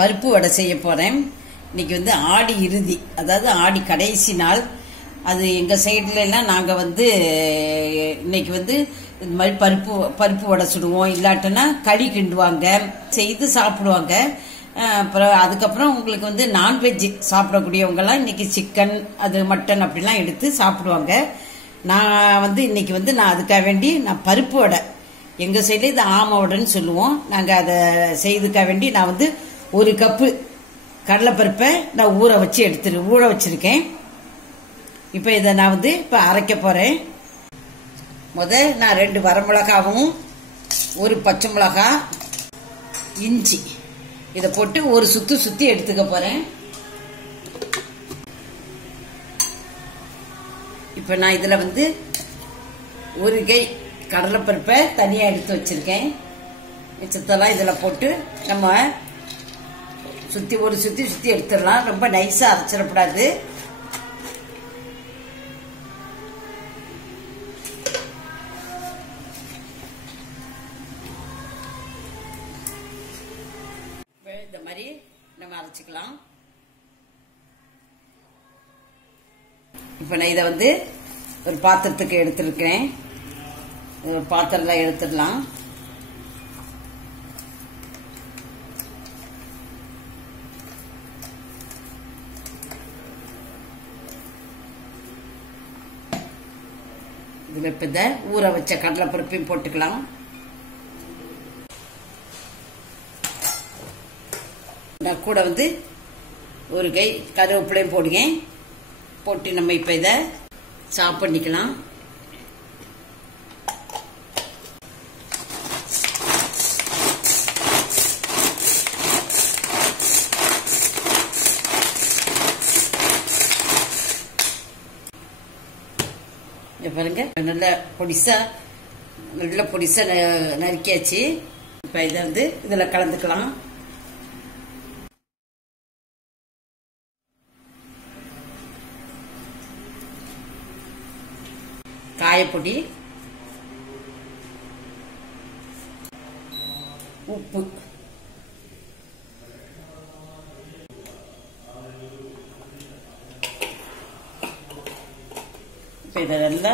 பருப்பு வடை செய்ய போறேன். இன்னைக்கு வந்து ஆடி இறுதி, அதாவது ஆடி கடைசி நாள். அது எங்க சைடுல எல்லாம் நாங்க வந்து இன்னைக்கு வந்து இந்த மாதிரி பருப்பு வடை சுடுவோம், இல்லாட்டனா களி கிண்டுவாங்க, செய்து சாப்பிடுவாங்க. அப்புறம் அதுக்கப்புறம் உங்களுக்கு வந்து நான்வெஜ் சாப்பிடக்கூடியவங்க எல்லாம் இன்னைக்கு சிக்கன், அது மட்டன் அப்படிலாம் எடுத்து சாப்பிடுவாங்க. நான் வந்து இன்னைக்கு வந்து நான் அதுக்காக வேண்டி நான் பருப்பு வடை, எங்க சைடுல இது ஆமவடன்னு சொல்லுவோம், நாங்க அதை செய்துக்காக வேண்டி நான் வந்து 1 கப்பு கடலைப்பருப்பை நான் ஊற வச்சிருக்கேன். இப்ப இதை நான் வந்து இப்ப அரைக்க போறேன். நான் 2 வரமிளகாவும் 1 பச்சை மிளகா, இஞ்சி இதை போட்டு ஒரு சுத்தி எடுத்துக்க போறேன். இப்ப நான் இதுல வந்து 1 கை கடலைப்பருப்பை தனியா எடுத்து வச்சிருக்கேன். மிச்சத்தெல்லாம் இதுல போட்டு நம்ம ஒரு சுத்தி எடுத்துடலாம். ரொம்ப நைஸா அரைச்சிடக்கூடாது. இந்த மாதிரி நம்ம அரைச்சிக்கலாம். இப்ப நான் இதை வந்து ஒரு பாத்திரத்துக்கு எடுத்திருக்கேன். பாத்திரம்லாம் எடுத்துடலாம். இதுல இப்ப இந்த ஊற வச்ச கடலைப்பருப்பையும் போட்டுக்கலாம். நான் கூட வந்து 1 கை கருவேப்பிலையும் போட்டு நம்ம இப்ப இத சாப் பண்ணிக்கலாம். பாருங்க, நல்ல பொடிசா நறுக்கியாச்சு. இப்ப இதை வந்து இதுல கலந்துக்கலாம். காயப்பொடி, உப்பு, இப்ப இதை நல்லா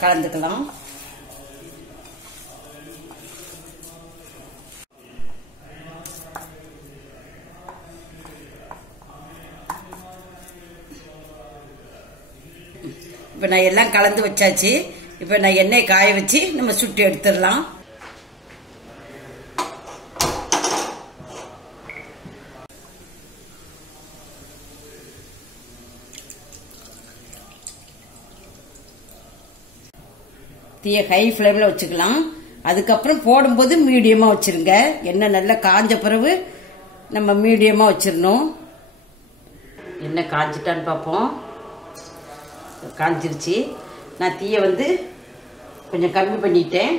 கலந்துக்கலாம். இப்ப நான் எல்லாம் கலந்து வச்சாச்சு. இப்ப நான் எண்ணெய் காய வச்சு நம்ம சுட்டு எடுத்துடலாம். தீய ஹை ஃபிளேம்ல வச்சுக்கலாம். அதுக்கப்புறம் போடும்போது மீடியமா வச்சிருங்க. எண்ணெய் நல்லா காஞ்ச பிறகு நம்ம மீடியமா வச்சிடணும். எண்ணெய் காஞ்சிட்டான்னு பார்ப்போம். காஞ்சிருச்சு. நான் தீயை வந்து கொஞ்சம் கம்மி பண்ணிட்டேன்.